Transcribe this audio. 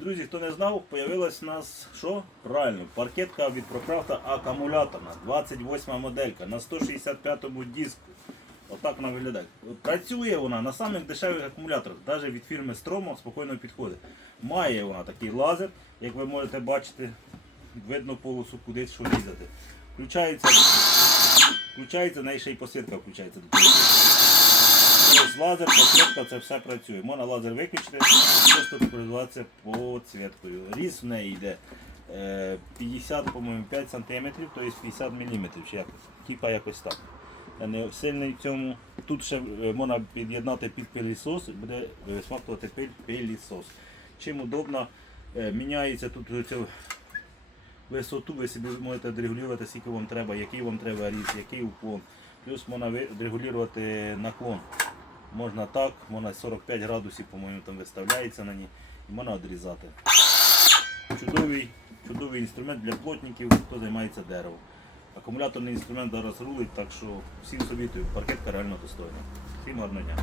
Друзі, хто не знав, появилась у нас що? Правильно, паркетка від Прокрафта акумуляторна, 28 моделька на 165 диску. Отак вона виглядає. Працює вона на самих дешевих акумуляторах, навіть від фірми Stromo спокійно підходить. Має вона такий лазер, як ви можете бачити, видно полосу кудись що різати. Включається, включається, в неї ще й посвітка включається лазер, посвітка, це все працює. Можна лазер виключити, просто користуватися підсвіткою. Різ в неї йде е, 50, по-моєму, 5 см, тобто 50 мм, чи якось. Типа якось так. Я не сильний в цьому. Тут ще е, можна під'єднати під пилісос, буде висмактувати пиль пилісос. Чим удобно, е, міняється тут цю висоту, ви собі можете регулювати, скільки вам треба, який вам треба різ, який уклон. Плюс можна регулювати наклон. Можна так, можна 45 градусів, по-моєму, там виставляється на ній. І можна відрізати. Чудовий, чудовий інструмент для плотників, хто займається деревом. Акумуляторний інструмент зараз рулить, так що всім совітую, паркетка реально достойна. Всім гарного дня.